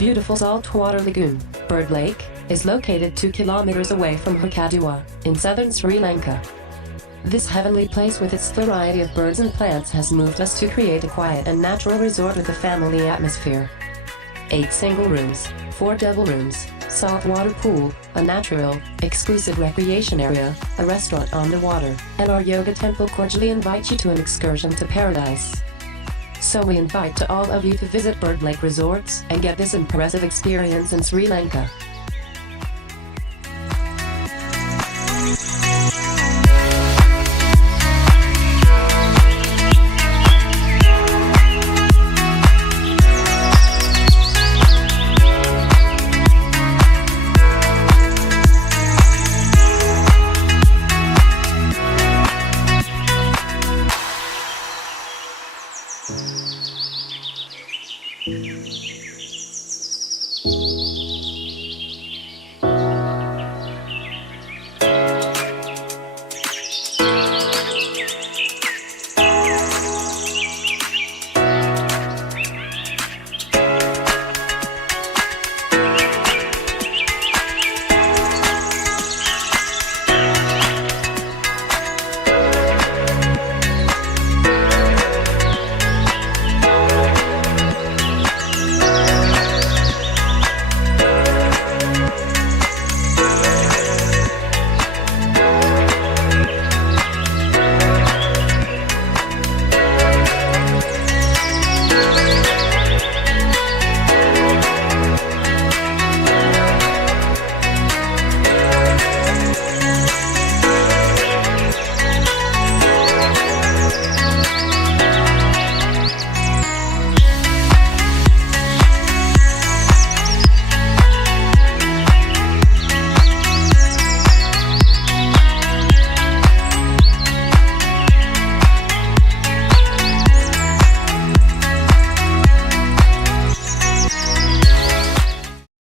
beautiful saltwater lagoon, Bird Lake, is located 2 kilometers away from Hikkaduwa, in southern Sri Lanka. This heavenly place with its variety of birds and plants has moved us to create a quiet and natural resort with a family atmosphere. 8 single rooms, 4 double rooms, saltwater pool, a natural, exclusive recreation area, a restaurant on the water, and our yoga temple cordially invite you to an excursion to paradise. So we invite to all of you to visit Bird Lake Resorts and get this impressive experience in Sri Lanka.